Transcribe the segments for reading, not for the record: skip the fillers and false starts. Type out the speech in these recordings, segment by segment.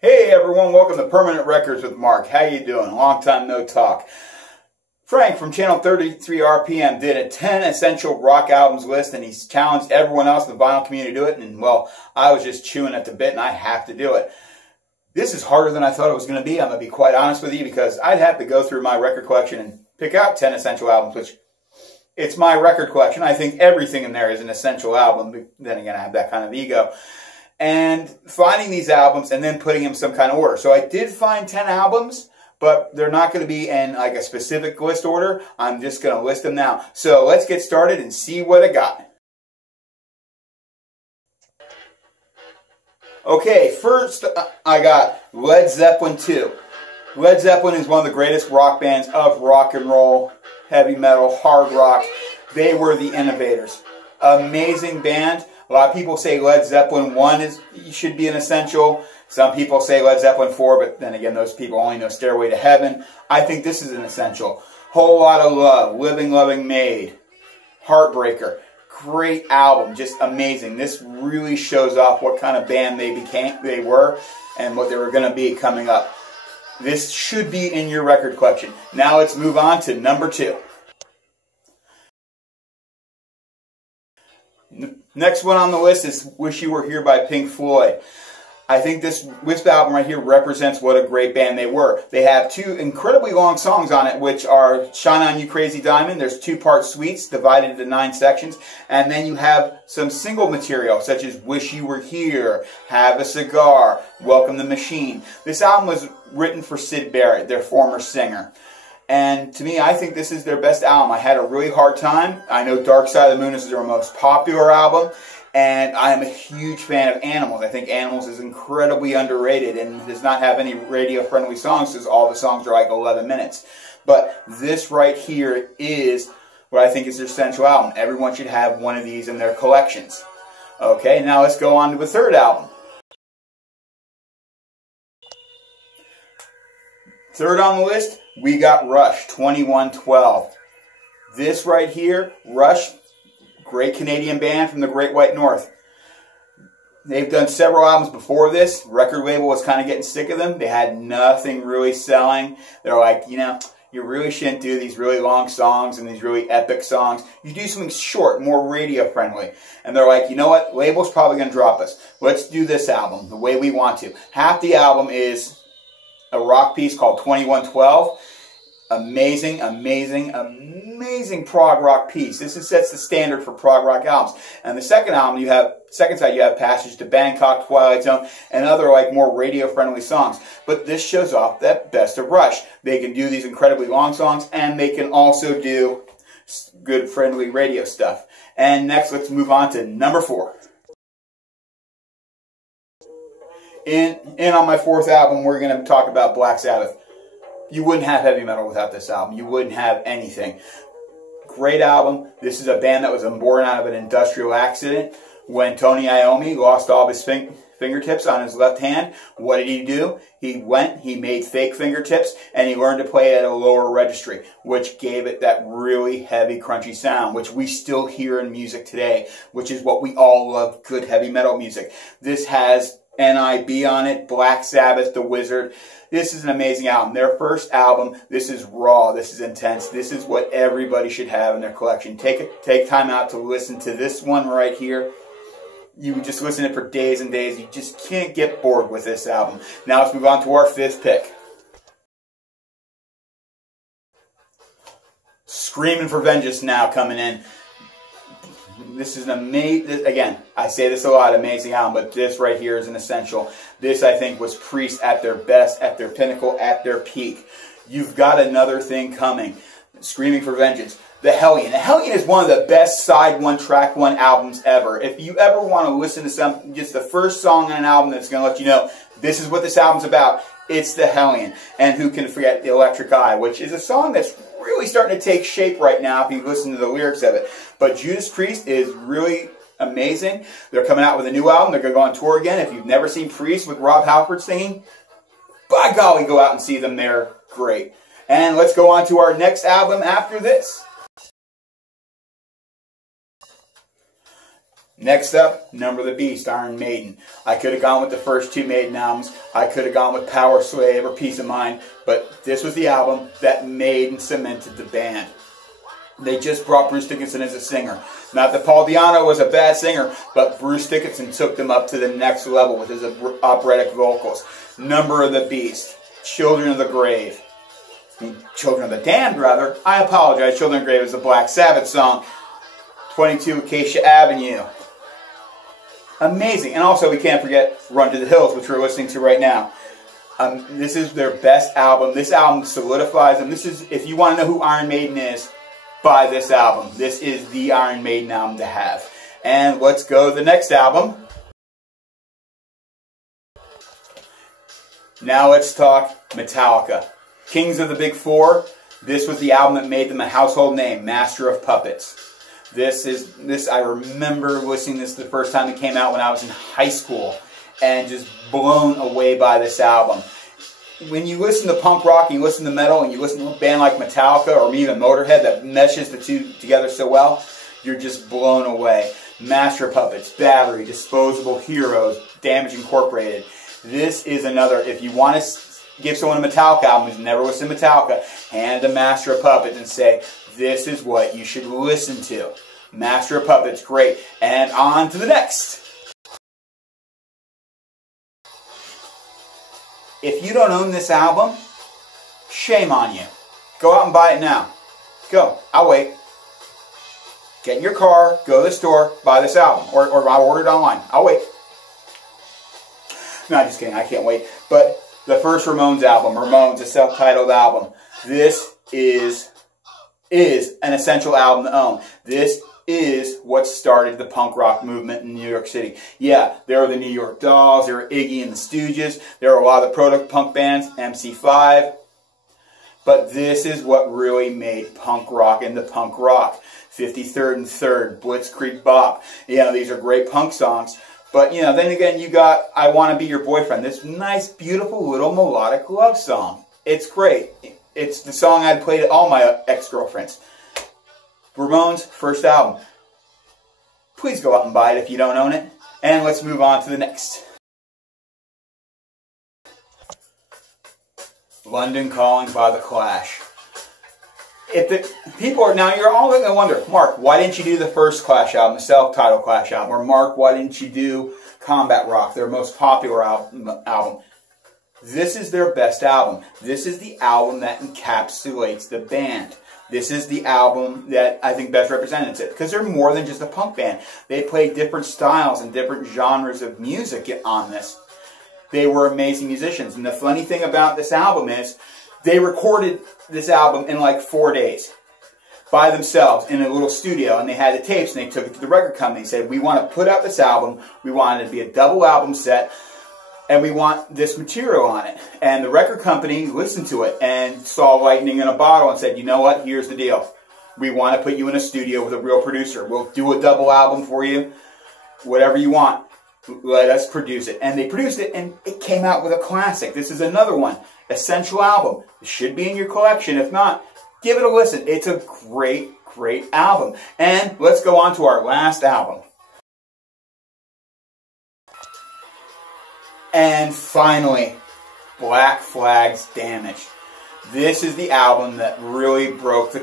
Hey everyone, welcome to Permanent Records with Mark. How you doing? Long time no talk. Frank from channel 33 RPM did a 10 essential rock albums list, and he's challenged everyone else in the vinyl community to do it, and well, I was just chewing at the bit and I have to do it. This is harder than I thought it was going to be. I'm going to be quite honest with you, because I'd have to go through my record collection and pick out 10 essential albums, which it's my record collection. I think everything in there is an essential album. Then again, I have that kind of ego. And finding these albums and then putting them in some kind of order. So I did find 10 albums, but they're not going to be in like a specific list order. I'm just going to list them now. So let's get started and see what I got. Okay, first I got Led Zeppelin 2. Led Zeppelin is one of the greatest rock bands of rock and roll, heavy metal, hard rock. They were the innovators. Amazing band. A lot of people say Led Zeppelin 1 should be an essential. Some people say Led Zeppelin 4, but then again, those people only know Stairway to Heaven. I think this is an essential. Whole Lot of Love, Living Loving Maid, Heartbreaker. Great album, just amazing. This really shows off what kind of band they were, and what they were going to be coming up. This should be in your record collection. Now let's move on to number 2. Next one on the list is Wish You Were Here by Pink Floyd. I think this album right here represents what a great band they were. They have 2 incredibly long songs on it, which are Shine On You Crazy Diamond. There's 2-part suites divided into 9 sections. And then you have some single material, such as Wish You Were Here, Have a Cigar, Welcome the Machine. This album was written for Syd Barrett, their former singer. And to me, I think this is their best album. I had a really hard time. I know Dark Side of the Moon is their most popular album. And I am a huge fan of Animals. I think Animals is incredibly underrated and does not have any radio-friendly songs, because all the songs are like 11 minutes. But this right here is what I think is their essential album. Everyone should have one of these in their collections. Okay, now let's go on to the third album. Third on the list, we got Rush, 2112. This right here, Rush, great Canadian band from the Great White North. They've done several albums before this. Record label was kind of getting sick of them. They had nothing really selling. They're like, you know, you really shouldn't do these really long songs and these really epic songs. You do something short, more radio friendly. And they're like, you know what, label's probably going to drop us. Let's do this album the way we want to. Half the album is a rock piece called 2112. Amazing, amazing, amazing prog rock piece. This sets the standard for prog rock albums. And the second album, second side, you have Passage to Bangkok, Twilight Zone, and other like more radio-friendly songs. But this shows off that best of Rush. They can do these incredibly long songs, and they can also do good, friendly radio stuff. And next, let's move on to number 4. In on my 4th album, we're going to talk about Black Sabbath. You wouldn't have heavy metal without this album. You wouldn't have anything. Great album. This is a band that was born out of an industrial accident. When Tony Iommi lost all of his fingertips on his left hand, what did he do? He made fake fingertips, and he learned to play at a lower registry, which gave it that really heavy, crunchy sound, which we still hear in music today, which is what we all love, good heavy metal music. This has NIB on it, Black Sabbath, The Wizard. This is an amazing album. Their first album, this is raw, this is intense. This is what everybody should have in their collection. Take time out to listen to this one right here. You just listen to it for days and days. You just can't get bored with this album. Now let's move on to our 5th pick. Screaming for Vengeance now coming in. This is an amazing, again, I say this a lot, amazing album, but this right here is an essential. This, I think, was Priest at their best, at their pinnacle, at their peak. You've got another thing coming. Screaming for Vengeance. The Hellion. The Hellion is one of the best side 1, track 1 albums ever. If you ever want to listen to just the first song on an album that's going to let you know this is what this album's about, it's The Hellion. And who can forget The Electric Eye, which is a song that's really starting to take shape right now if you listen to the lyrics of it. But Judas Priest is really amazing. They're coming out with a new album. They're going to go on tour again. If you've never seen Priest with Rob Halford singing, by golly, go out and see them. They're great. And let's go on to our next album after this. Next up, Number of the Beast, Iron Maiden. I could have gone with the first two Maiden albums. I could have gone with Power Slave or Peace of Mind, but this was the album that made and cemented the band. They just brought Bruce Dickinson as a singer. Not that Paul Di'Anno was a bad singer, but Bruce Dickinson took them up to the next level with his operatic vocals. Number of the Beast, Children of the Grave. Children of the Damned, rather. I apologize. Children of the Grave is a Black Sabbath song. 22 Acacia Avenue. Amazing. And also, we can't forget Run to the Hills, which we're listening to right now. This is their best album. This album solidifies them. This is, if you want to know who Iron Maiden is, buy this album. This is the Iron Maiden album to have. And let's go to the next album. Now let's talk Metallica. Kings of the Big Four. This was the album that made them a household name, Master of Puppets. I remember listening to this the first time it came out when I was in high school and just blown away by this album. When you listen to punk rock and you listen to metal and you listen to a band like Metallica or even Motorhead that meshes the two together so well, you're just blown away. Master of Puppets, Battery, Disposable Heroes, Damage Incorporated. This is another, if you want to give someone a Metallica album who's never listened to Metallica, hand a Master of Puppets and say, this is what you should listen to. Master of Puppets, great. And on to the next. If you don't own this album, shame on you. Go out and buy it now. Go. I'll wait. Get in your car, go to the store, buy this album. Or I'll order it online. I'll wait. No, just kidding. I can't wait. But the first Ramones album, Ramones, a self-titled album. This is an essential album to own. This is what started the punk rock movement in New York City. Yeah, there are the New York Dolls, there are Iggy and the Stooges, there are a lot of the proto-punk bands, MC5. But this is what really made punk rock into punk rock. 53rd and 3rd, Blitzkrieg Bop. You know, these are great punk songs. But, you know, then again, you got I Want to Be Your Boyfriend. This nice, beautiful little melodic love song. It's great. It's the song I'd played at all my ex-girlfriends. Ramones' first album. Please go out and buy it if you don't own it. And let's move on to the next. London Calling by The Clash. If the people are now, you're all going to wonder, Mark, why didn't you do the first Clash album, the self-titled Clash album? Or Mark, why didn't you do Combat Rock, their most popular album? This is their best album. This is the album that encapsulates the band. This is the album that I think best represents it. Because they're more than just a punk band. They play different styles and different genres of music on this. They were amazing musicians. And the funny thing about this album is they recorded this album in like 4 days by themselves in a little studio. And they had the tapes and they took it to the record company and said, we want to put out this album. We want it to be a double album set. And we want this material on it. And the record company listened to it and saw lightning in a bottle and said, you know what, here's the deal. We want to put you in a studio with a real producer. We'll do a double album for you. Whatever you want. Let us produce it. And they produced it and it came out with a classic. This is another one. Essential album. It should be in your collection. If not, give it a listen. It's a great, great album. And let's go on to our last album. And finally, Black Flag's Damaged. This is the album that really broke the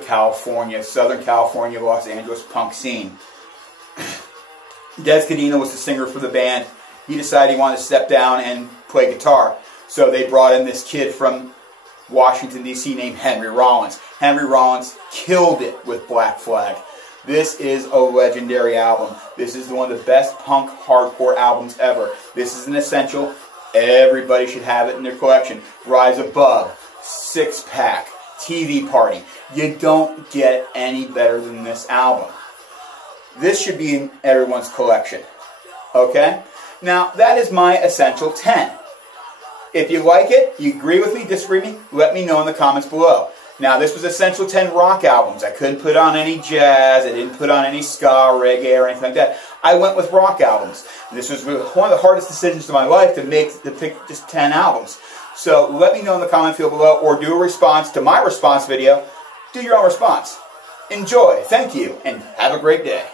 Southern California, Los Angeles punk scene. Des Cadena was the singer for the band. He decided he wanted to step down and play guitar. So they brought in this kid from Washington, D.C. named Henry Rollins. Henry Rollins killed it with Black Flag. This is a legendary album. This is one of the best punk hardcore albums ever. This is an essential. Everybody should have it in their collection. Rise Above, Six Pack, TV Party. You don't get any better than this album. This should be in everyone's collection. Okay? Now, that is my Essential 10. If you like it, you agree with me, disagree with me, let me know in the comments below. Now, this was Essential 10 rock albums. I couldn't put on any jazz. I didn't put on any ska, reggae, or anything like that. I went with rock albums. This was one of the hardest decisions of my life to pick just 10 albums. So let me know in the comment field below or do a response to my response video. Do your own response. Enjoy. Thank you, and have a great day.